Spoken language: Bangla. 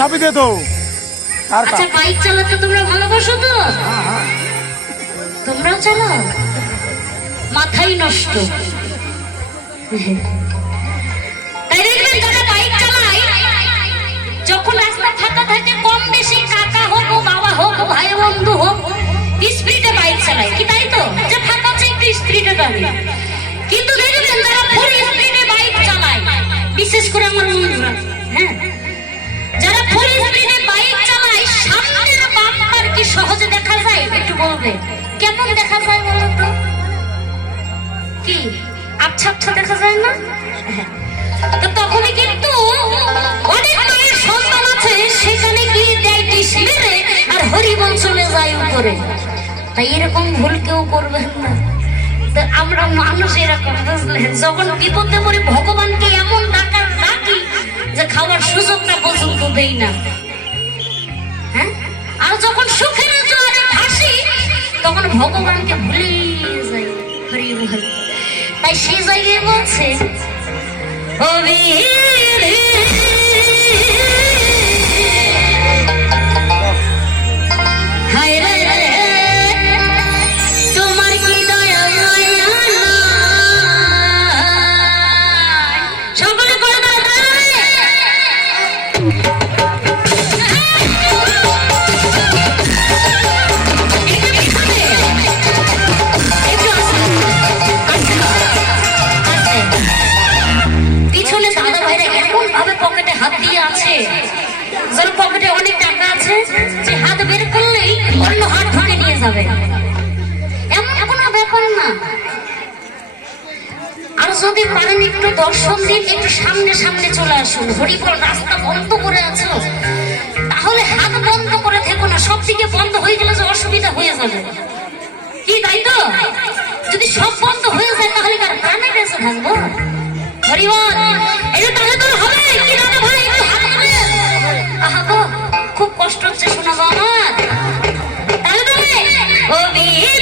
চাবি দে তো। আচ্ছা বাইক চালাতে তোমরা ভালোবাসো তো? তোমরাও চালাও? মাথাই নষ্ট। তাই দেখবেন যারা বাইক চালায়, যখন রাস্তা ফাঁকা থাকে কম বেশি কাকা হোক বাবা হোক ভাই বন্ধু হোক স্পিডে বাইক চালায়, কি তাই তো? যে ফাঁকা আছে একটু স্পিডে টানে। কিন্তু দেখবেন যারা ফুল স্পিডে বাইক চালায়, বিশেষ করে আমার বন্ধুরা, হ্যাঁ, যারা ফুল স্পিডে বাইক চালায় সামনের বাম্পার কি সহজে দেখা যায়? একটু বলবে কেমন দেখা যায় বলো তো? কি আচ্ছা আচ্ছা দেখা যায় না? তো তখনই কিন্তু অনেক মায়ের সন্তান আছে সেখানে গিয়ে দেয় ডিশ মেরে আর হরিবল চলে যায় উপরে। তাই এরকম ভুল কেউ করবেন না। তো আমরা মানুষ এরকম, বুঝলেন, যখন বিপদে পড়ে ভগবানকে এমন ডাকি যে খাওয়ার সুযোগটা পর্যন্ত দেই না, হ্যাঁ, আর যখন সুখের জোয়ারে ভাসি তখন ভগবানকে ভুলে যাই। হরিবল। তাই সেই জায়গায় বলছে ও বীর হায় রে তোমার কি দয়া মায়া সকলে করে পিছনে দাদা ভাইরা এমন ভাবে পকেটে হাত দিয়ে আছে, যার পকেটে অনেক টাকা আছে, যে হাত বের করলেই অন্য হাত ঢুকে নিয়ে যাবে। এমন কোনো ব্যাপার না। আর যদি পারেন একটু দর্শন দিন, একটু সামনে সামনে চলে আসুন। হরিবল রাস্তা বন্ধ করে আছে, তাহলে হাত বন্ধ করে থেকো না। সব দিকে বন্ধ হয়ে গেলে যে অসুবিধা হয়ে যাবে, কি তাই তো? যদি সব বন্ধ হয়ে যায় তাহলে কার প্রাণে বেঁচে থাকবো? হরিবল। এই তাহলে তো হবে কি দাদা ভাই, একটু হাত দেবে। আহা গো, খুব কষ্ট হচ্ছে শোনাবো আমার। তাহলে ও বীর